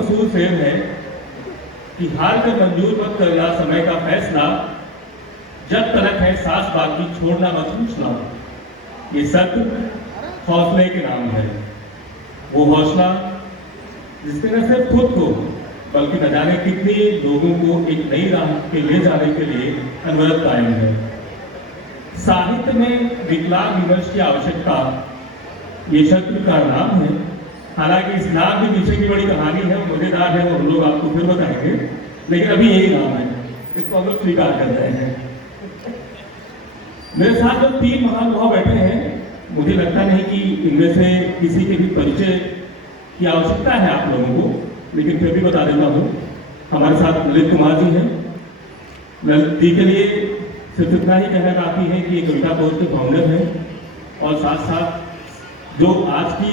मशहूर शेर है कि हार कर मंजूर मत करना समय का फैसला, जब तलक है सांस बाकी छोड़ना मत पूछना। ये सत्य हौसले के नाम है, वो हौसला जिसने न सिर्फ खुद को बल्कि न जाने कितने लोगों को एक नई राह पे ले जाने के लिए अनवरत कायम है। साहित्य में विकलांग विमर्श की आवश्यकता, ये शब्द का नाम है। हालांकि इस नाम के पीछे की बड़ी कहानी है, मजेदार है, वो हम लोग आपको फिर बताएंगे, लेकिन अभी यही नाम है, इसको हम लोग स्वीकार कर रहे हैं। मेरे साथ जो 3 महानुभाव बैठे हैं, मुझे लगता नहीं कि इनमें से किसी के भी परिचय की आवश्यकता है आप लोगों को, लेकिन फिर भी बता देता हूँ। हमारे साथ ललित कुमार जी हैं। ललित जी के लिए सिर्फ इतना ही कहना काफी है कि ये कविता कोर्स के फाउंडर हैं, और साथ साथ जो आज की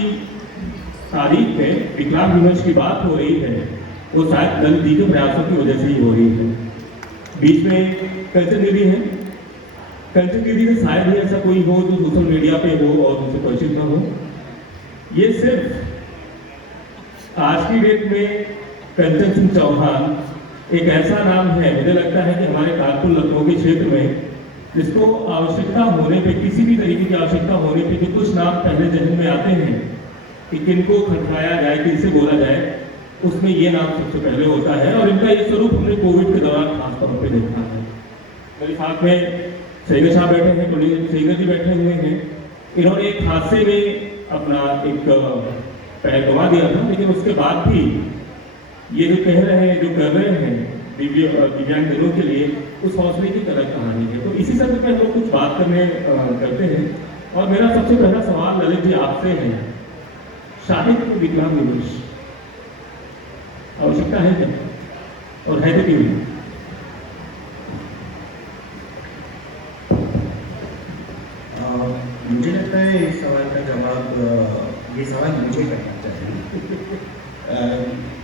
तारीख में विकलांग विमर्श की बात हो रही है, वो शायद ललित जी के प्रयासों की वजह से ही हो रही है। बीच में कंचन दीदी हैं। कंचन दीदी से शायद ही ऐसा कोई हो जो सोशल मीडिया पे हो और उनसे परिचित न हो। ये सिर्फ आज की डेट में कंचन सिंह चौहान एक ऐसा नाम है, मुझे लगता है कि हमारे कानपुर लखनऊ के क्षेत्र में जिसको आवश्यकता होने पे, किसी भी तरीके की आवश्यकता होने पे जो कुछ नाम पहले जहन में आते हैं कि किनको खटकाया जाए, किनसे बोला जाए, उसमें ये नाम सबसे पहले होता है। और इनका ये स्वरूप हमने कोविड के दौरान खास तौर पर देखा है। मेरे साथ में शेखर साहब बैठे हैं, शेखर जी बैठे हुए हैं। इन्होंने एक हादसे में अपना एक पैर गंवा दिया था, लेकिन उसके बाद भी ये जो कह रहे हैं, जो कर रहे हैं दिव्यांगजनों के लिए, उस हौसले की अलग कहानी है। तो इसी सब पे हम लोग कुछ बात करते हैं। और मेरा सबसे पहला सवाल ललित जी आपसे है, साहित्य में विकलांग विमर्श आवश्यकता है क्या, और है तो क्यों? मुझे लगता है इस सवाल का जवाब, ये सवाल मुझे करना चाहिए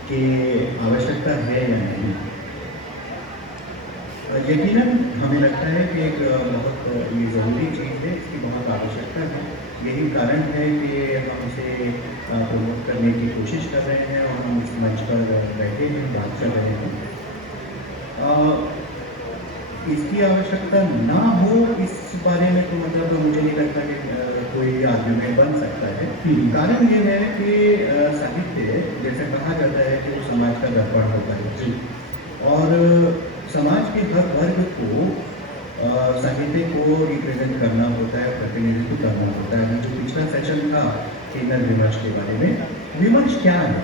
कि आवश्यकता है या नहीं। यकीनन हमें लगता है कि एक बहुत ये ज़रूरी चीज़ है, इसकी बहुत आवश्यकता है। यही कारण है कि हम इसे प्रमोट करने की कोशिश कर रहे हैं और हम इस मंच पर बैठे हैं, बात कर रहे हैं। इसकी आवश्यकता ना हो इस बारे में तो मतलब मुझे नहीं लगता कि कोई आर्ग्यूमेंट बन सकता है। कारण ये है कि साहित्य, जैसे कहा जाता है कि वो समाज का दर्पण होता है, और समाज के हर वर्ग को साहित्य को रिप्रेजेंट करना होता है, प्रतिनिधित्व करना होता है। जो पिछला सेशन था केंद्र विमर्श के बारे में, विमर्श क्या है?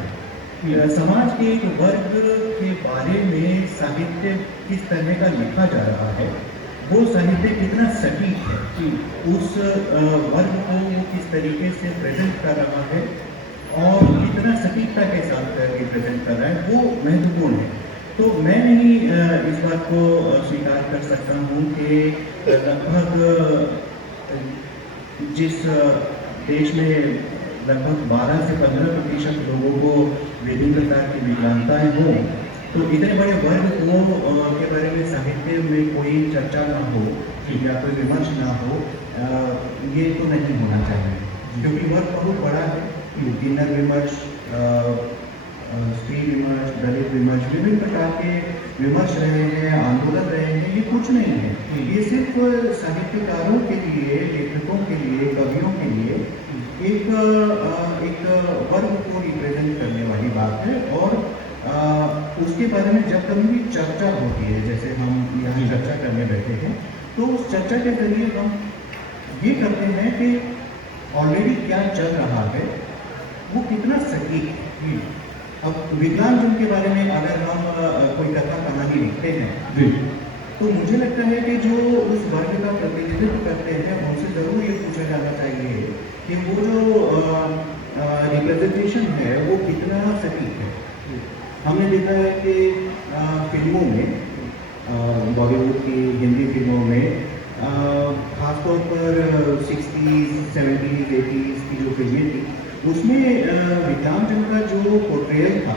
समाज के एक वर्ग के बारे में साहित्य किस तरह का लिखा जा रहा है, वो साहित्य कितना सटीक है, उस वर्ग को वो किस तरीके से प्रेजेंट कर रहा है और कितना सटीकता के साथ रिप्रेजेंट कर रहा है, वो महत्वपूर्ण है। तो मैं नहीं इस बात को स्वीकार कर सकता हूँ कि लगभग जिस देश में लगभग 12 से 15% लोगों को विभिन्न प्रकार की विकलांगताएं हों, तो इतने बड़े वर्ग को के बारे में साहित्य में कोई चर्चा ना हो या कोई विमर्श ना हो, ये तो नहीं होना चाहिए, क्योंकि वर्ग बहुत बड़ा है। किन्नर विमर्श, स्त्री विमर्श, दलित विमर्श, विभिन्न प्रकार के विमर्श रहे हैं, आंदोलन रहे हैं। ये कुछ नहीं है, ये सिर्फ साहित्यकारों के लिए, लेखकों के लिए, कवियों के लिए एक वर्ग को रिप्रेजेंट करने वाली बात है। और उसके बारे में जब कभी भी चर्चा होती है, जैसे हम यहाँ चर्चा करने बैठे हैं, तो उस चर्चा के जरिए हम ये करते हैं कि ऑलरेडी क्या चल रहा है, वो कितना सटीक है। अब विकलांगजन के बारे में अगर हम कोई कथा कहानी लिखते हैं, तो मुझे लगता है कि जो उस वर्ग का प्रतिनिधित्व करते हैं, उनसे ज़रूर ये पूछा जाना चाहिए कि वो जो रिप्रेजेंटेशन है वो कितना सटीक है। हमने देखा है कि फिल्मों में, बॉलीवुड की हिंदी फिल्मों में, खासतौर पर 60s, 70s, 80s की जो फिल्में थी, उसमें विकलांगजन का जो पोर्ट्रेयल था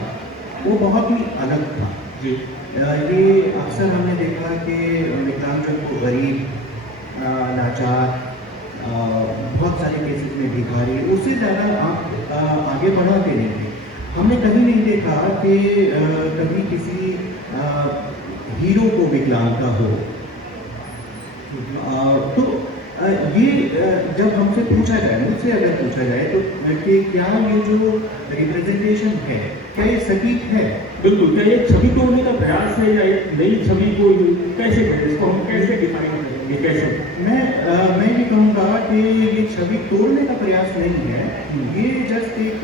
वो बहुत ही अलग था। ये अक्सर हमने देखा कि विकलांगजन को गरीब, लाचार, बहुत सारे केसेस में भिखारी, उससे ज़्यादा आप आगे बढ़ाते नहीं थे। हमने कभी नहीं देखा कि विकलांगता हो। तो ये जब हमसे पूछा जाए, मुझसे अगर पूछा जाए तो कि क्या ये जो रिप्रेजेंटेशन है, क्या ये सटीक है? बिल्कुल, क्या ये छवि तोड़ने का प्रयास है या एक नई छवि को कैसे करें, इसको हम कैसे डिफाइन करेंगे, कैसे? मैं ये कहूँगा कि ये छवि तोड़ने का प्रयास नहीं है, ये जस्ट एक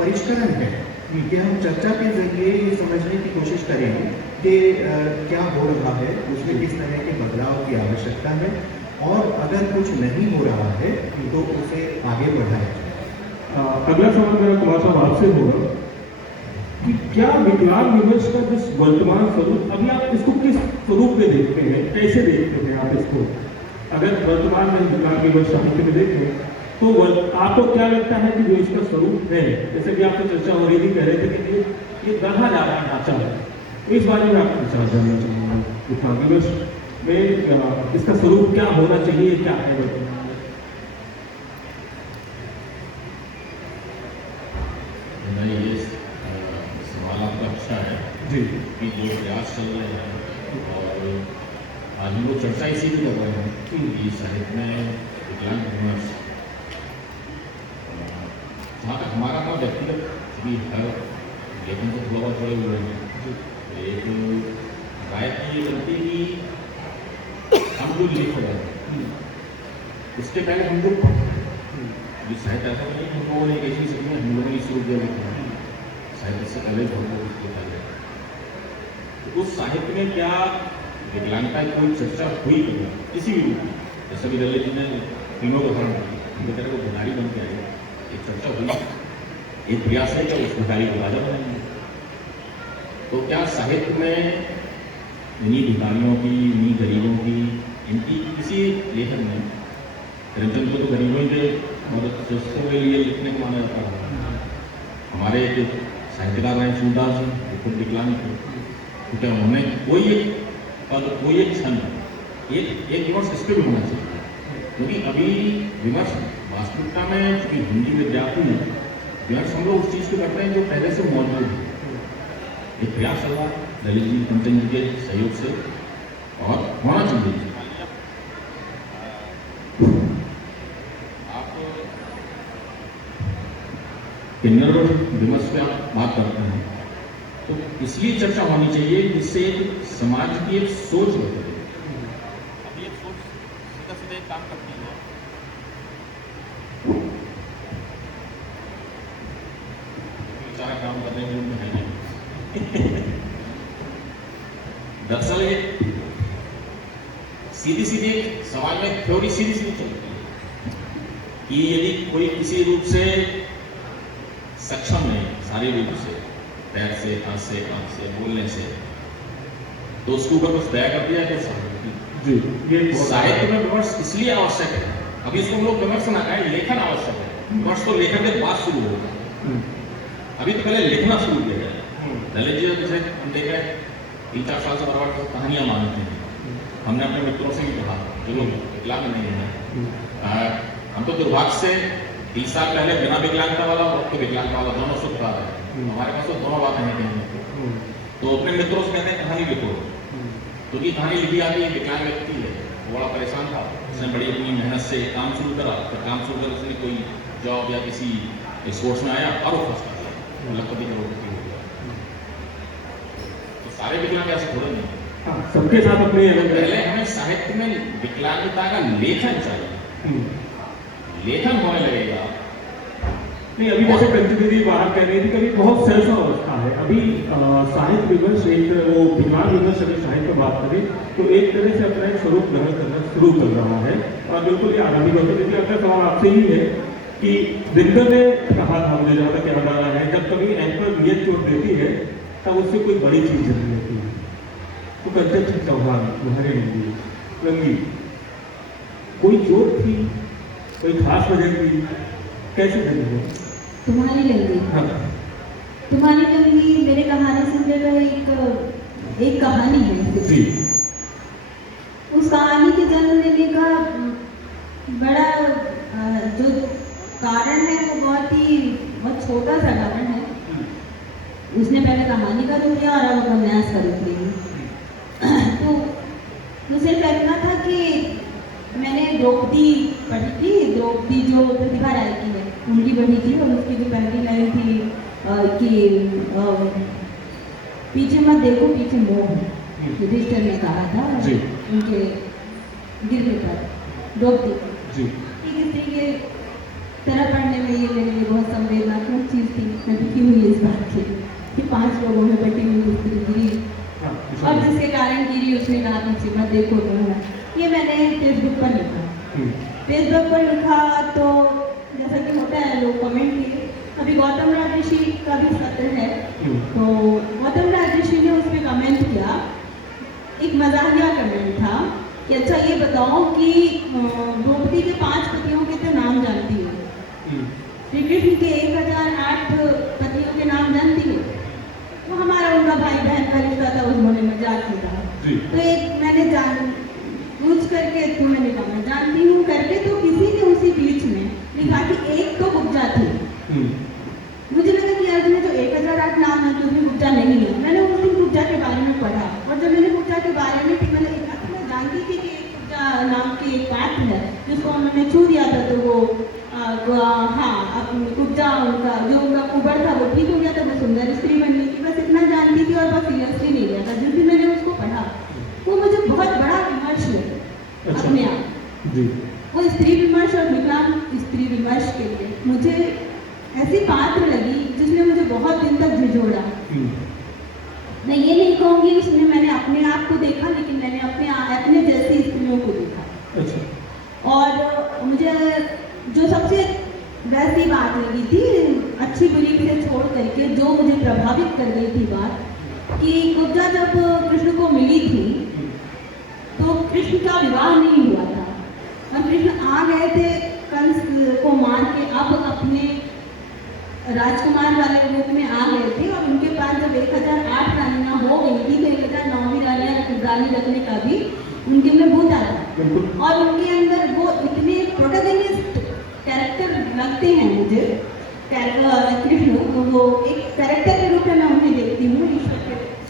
परिष्करण है कि हम चर्चा के जरिए ये समझने की कोशिश करें कि क्या हो रहा है, उसमें किस तरह के बदलाव की आवश्यकता है, और अगर कुछ नहीं हो रहा है तो उसे आगे बढ़ाया जाए। अगला सवाल मेरा कुमार साहब आपसे होगा कि क्या विकलांग दिवस का जिस वर्तमान स्वरूप, अभी आप इसको किस स्वरूप में देखते हैं, कैसे देखते हैं आप इसको? अगर वर्तमान में विकलांग दिवस साहित्य में देखें तो आपको क्या लगता है कि जो इसका स्वरूप है, जैसे कि आपसे चर्चा हो रही थी, कह रहे थे कि ये गढ़ा जा रहा है ढांचा है, तो इस बारे में आपको विचार जानना चाहूँगा। विकलांग दिवस में इसका स्वरूप क्या होना चाहिए, क्या है वर्तमान में? ये सवाल आपका अच्छा है जी कि जो प्रयास चल रहे हैं, और आज हम लोग चर्चा इसी की कर रहे हैं कि साहित्य में विकलांग दिवस, जहाँ तक हमारा अपना व्यक्तिगत भी हर लेखन से थोड़ा बहुत जुड़े हुए हैं, एक गायक की ये गलती कि हम जो लिख रहे हैं उसके पहले हम लोग जो साहित्य ऐसा नहीं, हम लोगों ने एक ऐसी स्थिति में हम लोगों ने शुरू किया लिखना, साहित्य से पहले हम लोग लिखा गया, तो उस साहित्य में क्या विकलांगता की कोई चर्चा हुई किसी भी रूप में? जैसा कि ललित जी ने तीनों का उदाहरण दिया, उनके तरह को भिखारी बन के आए, एक चर्चा हुई, एक प्रयास है कि उस भिखारी को राजा बनाएंगे। तो क्या साहित्य में इन्हीं भिखारियों की, इन्हीं गरीबों की, इनकी किसी लेखन में, प्रेमचंद को तो गरीबों के मदद के लिए लिखने को माना जाता है। हमारे एक साहित्यकार रहे सूरदास जी, वो खुद विकलांग थे, तो क्या उन्होंने कोई एक पद, कोई एक क्षण, एक विमर्श इस पर भी होना चाहिए, क्योंकि अभी विमर्श वास्तविकता में चूंकि हिंदी विद्यार्थी है, विमर्श हम लोग उस चीज़ को करते हैं जो पहले से मौजूद है। एक प्रयास चल रहा है ललित जी, कंचन जी के सहयोग से, और होना चाहिए। आप किन्नर विमर्श पे आप बात करते हैं तो इसलिए चर्चा होनी चाहिए जिससे समाज की एक सोच बदले। अभी एक सोच सीधा सीधा एक काम करती है, बेचारा काम करने में उनमें है नहीं। दरअसल ये सीधी सीधी समाज में थ्योरी सीधी सीधी चलती है कि यदि कोई किसी रूप से सक्षम नहीं, शारीरिक रूप से, पैर से, हाथ से, आँख से, बोलने से, तो उसके ऊपर कुछ दया कर दिया तो जी, ये साहित्य में विमर्श इसलिए आवश्यक है। अभी इसको हम लोग विमर्श ना कहें, लेखन आवश्यक है। विमर्श तो लेखन के बाद शुरू होगा, अभी तो पहले लिखना शुरू किया जाए। ललित जी जैसे हम देख रहे हैं 3-4 साल से बराबर कहानियां मांगते हैं, हमने अपने मित्रों से भी कहा जो लोग विकलांग नहीं है, हम तो दुर्भाग्य से 30 साल पहले बिना विकलांगता वाला और अब तो विकलांगता वाला दोनों सुख पा रहे हैं। हमारे पास तो दोनों बातें हैं कहीं, तो अपने मित्रों से कहते हैं कहानी लिखो, क्योंकि कहानी लिखी आती है, विकलांग व्यक्ति है, वो बड़ा परेशान था, उसने बड़ी अपनी मेहनत से काम शुरू करा, फिर काम शुरू कर उसने कोई जॉब या किसी स्पोर्ट्स में आया और वो फंस गया, लखपति करोड़पति हो गया। तो सारे विकलांग ऐसे थोड़े नहीं, सबके साथ अपने पहले हमें साहित्य में विकलांगता का लेखन चाहिए, लेखन होने लगेगा। नहीं, अभी जैसे कंचन दीदी बाहर कह रही थी, कभी बहुत सहसा अवस्था है अभी साहित्य विमर्श, एक वो विकलांग विमर्श अगर साहित्य पर बात करें तो एक तरह से अपना एक स्वरूप ग्रहण करना शुरू कर रहा है, और बिल्कुल ये आगामी होता है। देखिए अगला सवाल आपसे ही है कि दिनकर ने कहा था, मुझे जहाँ तक याद आ रहा है, जब कभी एंकर नियत चोट देती है तब उससे कोई बड़ी चीज नहीं होती है। तो कंचन सिंह चौहान तुम्हारे रंगी कोई चोट थी, कोई खास वजह थी, कैसे बनी हो? तुम्हारी लंगी, हाँ। तुम्हारी लंगी मेरे कहानी सुनने का एक कहानी है जी। उस कहानी के जन्म लेने का बड़ा जो कारण है वो बहुत छोटा सा कारण है। उसने पहले कहानी का रूप लिया और अब उपन्यास का रूप लिया। तो सिर्फ इतना था कि मैंने द्रौपदी पढ़ी थी, द्रौपदी जो प्रतिभा राय की है उनकी पढ़ी थी, और उसकी जो पहली लाइन थी कि पीछे मत देखो पीछे मोह, युधिष्ठिर ने कहा था जी। उनके गिरने पर द्रौपदी जी। कि किसी के तरह पढ़ने में ये मेरे लिए बहुत संवेदनात्मक चीज़ थी। मैं दुखी हुई इस बात से कि 5 लोगों में बटी हुई स्त्री गिरी, हाँ, और जिसके कारण गिरी उसने कहा पीछे मत देखो तो। ये मैंने फेसबुक पर लिखा। फेसबुक पर लिखा तो जैसा कि होता है लोग कमेंट किए। अभी गौतम राजऋषि का भी सत्र है, तो गौतम राजऋषि ने उस पर कमेंट किया। एक मजाकिया कमेंट था कि अच्छा ये बताओ कि द्रौपदी के 5 पतियों के तो नाम जानती हो, श्री कृष्ण के 1008 पतियों के नाम जानती हो। वो हमारा उनका भाई बहन का रिश्ता था, उन्होंने मजाक में कहा। तो एक मैंने पूछ करके तो मैंने कहा मैं जानती हूँ करके, तो किसी ने उसी बीच में लिखा कि एक तो गुप्जा थी। मुझे लगा कि यार तुम्हें जो 1008 नाम है तो उसमें गुप्जा नहीं है। मैंने उस दिन गुप्जा के बारे में पढ़ा, और जब मैंने गुप्जा के बारे में मैंने लिखा तो मैं जानती थी कि एक गुप्जा नाम की एक पात्र है जिसको उन्होंने छू दिया था, तो वो हाँ अपनी गुप्जा उनका जो उनका कुबर था वो ठीक हो गया था, वो सुंदर स्त्री बन गई थी। बस इतना जानती थी और बस सीरियसली नहीं लिया था। जिस दिन मैंने उसको पढ़ा वो मुझे बहुत बड़ा विमर्श लगा अपने आप जी। वो स्त्री विमर्श और विकलांग स्त्री विमर्श के लिए मुझे ऐसी पात्र लगी जिसने मुझे बहुत दिन तक झिझोड़ा। मैं ये नहीं कहूँगी उसने मैंने अपने आप को देखा, लेकिन मैंने अपने जैसी स्त्रियों को देखा। अच्छा। और मुझे जो सबसे वैसी बात लगी थी, अच्छी बुरी से छोड़ करके जो मुझे प्रभावित कर गई थी बात, कि गुप्जा जब कृष्ण को मिली थी तो कृष्ण का विवाह नहीं हुआ था, और कृष्ण आ गए थे कंस को मार के, अब अपने राजकुमार वाले रूप में आ गए थे। और उनके पास जब 1008 रानियाँ हो गई थी तो 1009वीं रानी रखने का भी उनके में भूत आता है, और उनके अंदर वो इतने प्रोटोगनिस्ट कैरेक्टर लगते हैं मुझे कृष्ण, तो वो एक कैरेक्टर के रूप में मैं उन्हें देखती हूँ ईश्वर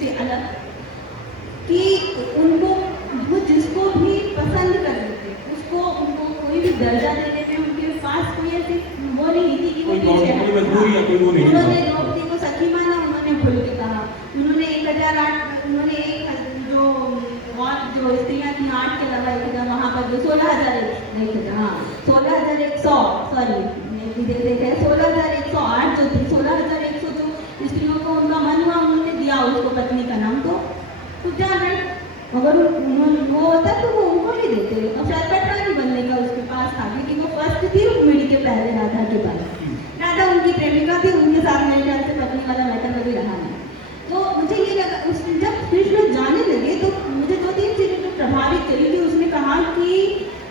से अलग, कि उनको वो जिसको भी पसंद कर लेते उसको उनको कोई भी दर्जा देने में उनके पास कोई ऐसी वो नहीं थी कि वो पीछे है। उन्होंने द्रौपदी को सखी माना, उन्होंने खुल के कहा, उन्होंने 1008 उन्होंने एक जो और जो स्त्रियाँ थी 8 के अलावा एक था वहाँ पर जो 16,000 नहीं थे, हाँ 16,100 सॉरी 16,108 जो थी, 16,100 जो स्त्रियों को उनका मन हुआ उन्होंने दिया उसको पत्नी का नाम। तो क्या है अगर वो होता तो वो उनको भी देते, और शायद पटरानी बनने का उसके पास था, क्योंकि वो फर्स्ट थी रुक्मिणी के पहले राधा के बाद। राधा उनकी प्रेमिका थी, उनके साथ मेरे ख्याल से पत्नी वाला मैटर कभी रहा नहीं। तो मुझे ये लगा जब कृष्ण जाने लगे तो मुझे 2-3 चीज़ें जो प्रभावित करी थी। उसने कहा कि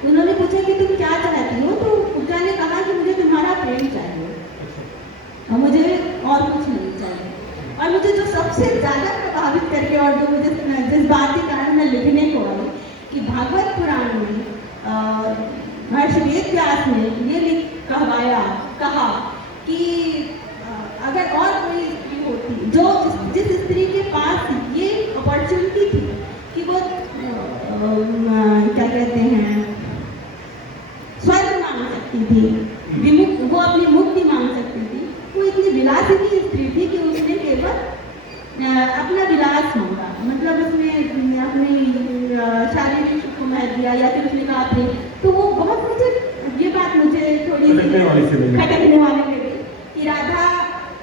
उन्होंने पूछा कि तुम क्या चाहती हो, तो पूजा ने कहा कि मुझे तुम्हारा प्रेम चाहिए और मुझे और कुछ नहीं चाहिए। और मुझे जो सबसे ज़्यादा प्रभावित करके और जो मुझे जिस बात के कारण मैं लिखने को आई कि भागवत पुराण में महर्षि वेद व्यास ने ये कहा कि अगर और कोई स्त्री होती जो जिस स्त्री के पास ये अपॉर्चुनिटी थी कि वो क्या कहते हैं स्वर्ग मांग सकती थी, वो अपनी मुक्ति मांग सकती थी, वो इतनी विलासिनी स्त्री थी कि उसने केवल अपना विलास मांगा, मतलब उसने अपनी शारीरिक सुख को महत्व दिया, या फिर उसने कहा अपनी, तो वो बहुत मुझे ये बात मुझे थोड़ी खटकने वाली लगी कि राधा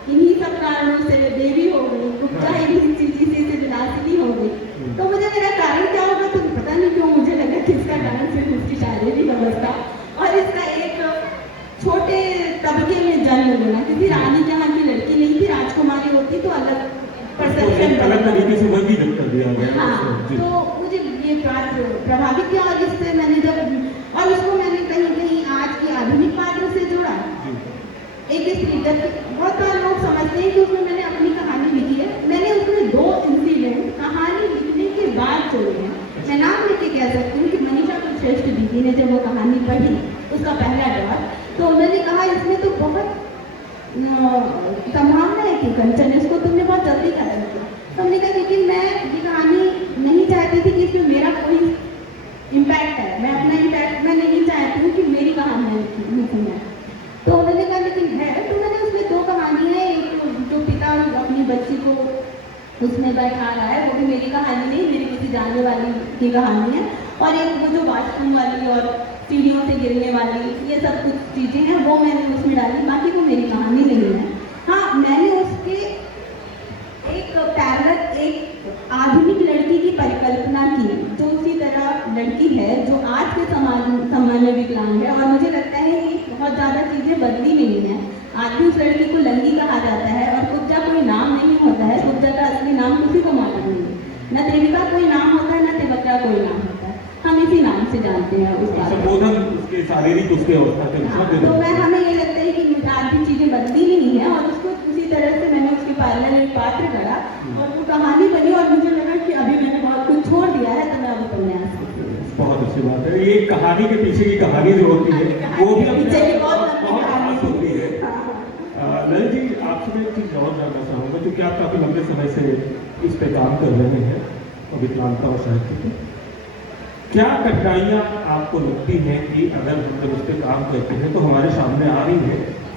इन्हीं सब कारणों से देवी हो गई, गुप्ता इसी से विलासिनी हो गई। तो मुझे मेरा कारण क्या होगा तो पता नहीं क्यों मुझे लगा कि इसका कारण सिर्फ उसकी शारीरिक अवस्था और इसका एक छोटे तबके में जन्म लेना, क्योंकि रानी जहाँ की लड़की नहीं थी, राजकुमारी होती तो अलग परसेप्शन अलग तरीके से वर्गीकृत कर दिया गया। हाँ, तो मुझे ये बात प्रभावित किया और इससे मैंने जब और उसको मैंने कहीं कहीं आज की आधुनिक पात्र से जोड़ा। एक स्त्री बहुत बार लोग समझते हैं कि उसमें मैंने अपनी कहानी लिखी है, मैंने उसमें 2 इंसिडेंट कहानी लिखने के बाद जोड़े हैं। मैं नाम लिख के कह सकती हूँ कि मनीषा कुलश्रेष्ठ दीदी ने जब वो कहानी पढ़ी उसका पहला दौर, तो उन्होंने कहा इसमें तो बहुत संभावना है कि कंचन इसको तुमने बहुत जल्दी कर दिया। तो हमने कहा लेकिन मैं ये कहानी नहीं चाहती थी कि इसमें मेरा कोई बच्ची को उसमें बैठा रहा है, वो भी मेरी कहानी नहीं, मेरी किसी जानने वाली की कहानी है। और एक वो जो वॉशरूम वाली और सीढ़ियों से गिरने वाली, ये सब कुछ चीज़ें हैं, वो मैंने उसमें डाली, बाकी वो मेरी कहानी नहीं है। हाँ, मैंने उसके एक पैरल एक आधुनिक लड़की की परिकल्पना की, जो उसी तरह लड़की है जो आज के समाज में विकलांग है। और मुझे लगता है कि बहुत ज़्यादा चीज़ें बदली नहीं हैं। आज भी उस लड़की को लंगी कहा जाता है, और कुब्जा कोई नाम नहीं होता है। कुब्जा का असली नाम किसी को मालूम नहीं है, न देविका कोई नाम होता है, न देवक्रा कोई नाम होता है, हम इसी नाम से जानते हैं उसका संबोधन, उसके शारीरिक, उसके अवस्था के हाँ, अनुसार तो मैं हमें ये लगता है कि आज भी चीज़ें बदली नहीं है, और उसको उसी तरह से मैंने उसके पैरेलल एक पात्र करा और वो कहानी बनी, और मुझे लगा कि अभी मैंने बहुत कुछ छोड़ दिया है, तो मैं अब उपन्यास लिखती हूँ। बहुत अच्छी बात है। ये कहानी के पीछे की कहानी जो होती है वो भी अपने पीछे की आप बहुत बहुत लंबी कहानी खास होती है। हाँ। ललित जी, आपसे मैं एक चीज़ और जानना चाहूँगा, क्योंकि आप काफ़ी लंबे समय से इस पे काम कर रहे हैं और विकलांगता और साहित्य पे, क्या कठिनाइयाँ आपको लगती हैं कि अगर हम जब इस पे काम करते हैं तो हमारे सामने आ रही है